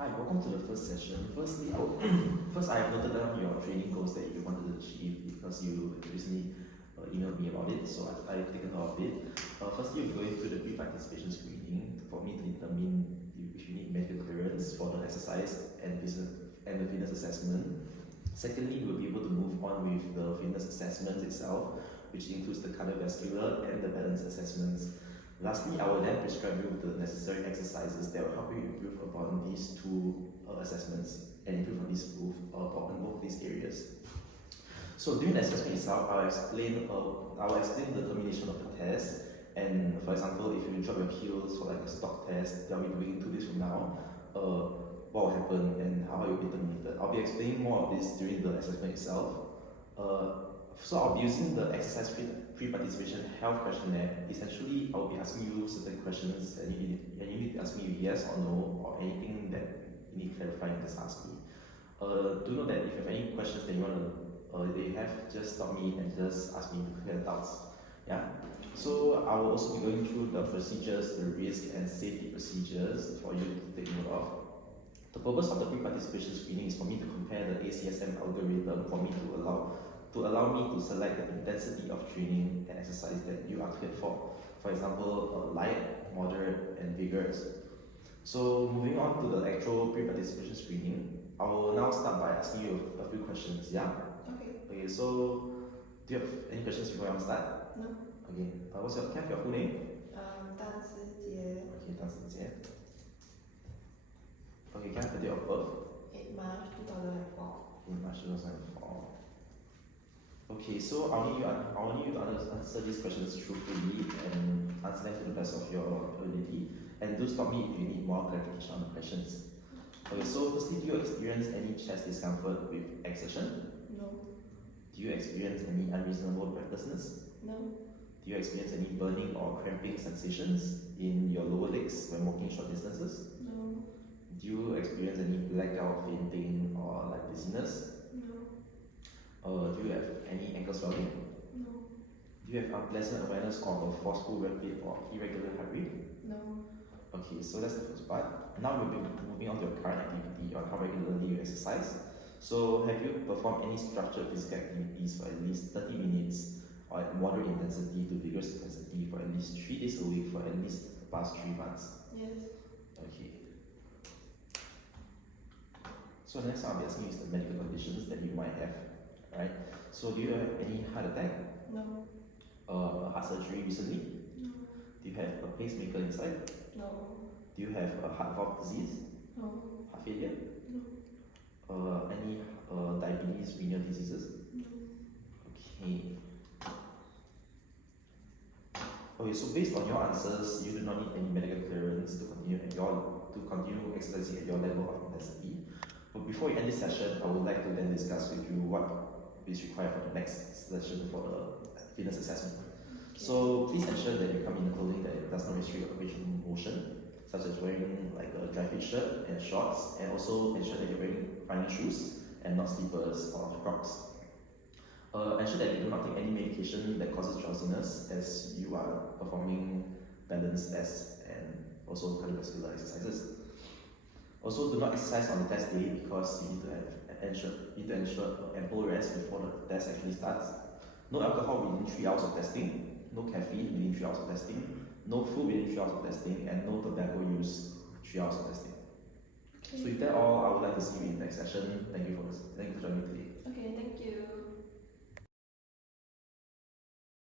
Hi, welcome to the first session. Firstly, first I have noted down your training goals that you wanted to achieve because you recently emailed me about it, so I've taken note of it. Firstly, we're going through the pre-participation screening for me to determine if you need medical clearance for the exercise and the fitness assessment. Secondly, we'll be able to move on with the fitness assessments itself, which includes the cardiovascular and the balance assessments. Lastly, I will then prescribe you with the necessary exercises that will help you improve upon these two assessments and improve on both these areas. So during the assessment itself, I'll explain the termination of the test. And for example, if you drop your heels for like a stock test that we'll be doing 2 days from now, what will happen and how you'll be terminated. I'll be explaining more of this during the assessment itself. So I'll be using the exercise pre-participation health questionnaire. Essentially, I'll be asking you certain questions and you need to ask me yes or no or anything that you need clarifying, just ask me. Do note that if you have any questions that you have, just stop me and just ask me to clear doubts. Yeah. So I will also be going through the procedures, the risk and safety procedures for you to take note of. The purpose of the pre-participation screening is for me to compare the ACSM algorithm for me to allow me to select the intensity of training and exercise that you are cleared for. For example, light, moderate, and vigorous. So moving on to the actual pre-participation screening, I will now start by asking you a few questions. Yeah. Okay. So do you have any questions before I start? No. Okay. Can I have your full name? Dan Sijie. Okay, Dan Sijie. Okay, can I have the date of birth? 8 March 2004. In March 2004. Okay, so I want you to answer these questions truthfully and answer them to the best of your ability. And do stop me if you need more clarification on the questions. Okay, so firstly, do you experience any chest discomfort with exertion? No. Do you experience any unreasonable breathlessness? No. Do you experience any burning or cramping sensations in your lower legs when walking short distances? No. Do you experience any blackout, fainting, or like dizziness? No. Do you have any ankle swelling? No. Do you have unpleasant awareness of a forceful, rapid, or irregular heart rate? No. Okay, so that's the first part. Now we'll be moving on to your current activity on how regularly you exercise. So have you performed any structured physical activities for at least 30 minutes or at moderate intensity to vigorous intensity for at least 3 days a week for at least the past 3 months? Yes. Okay. So next I'll be asking you is the medical conditions that you might have, right? So do you have any heart attack? No. Heart surgery recently? No. Do you have a pacemaker inside? No. Do you have a heart valve disease? No. Heart failure? No. Any diabetes, renal diseases? No. Okay. Okay, so based on your answers, you do not need any medical clearance to continue exercising at your level of intensity. But before we end this session, I would like to then discuss with you what is required for the next session for the fitness assessment. Okay. So please ensure that you come in clothing that does not restrict your range of motion, such as wearing like a dry fit shirt and shorts, and also ensure that you're wearing running shoes and not slippers or Crocs. Ensure that you do not take any medication that causes drowsiness as you are performing balance tests and also cardiovascular exercises. Also, do not exercise on the test day because you need to ensure ample rest before the test actually starts. No alcohol within 3 hours of testing, no caffeine within 3 hours of testing, no food within 3 hours of testing, and no tobacco use 3 hours of testing. Okay. So with that all, I would like to see you in the next session. Thank you for listening.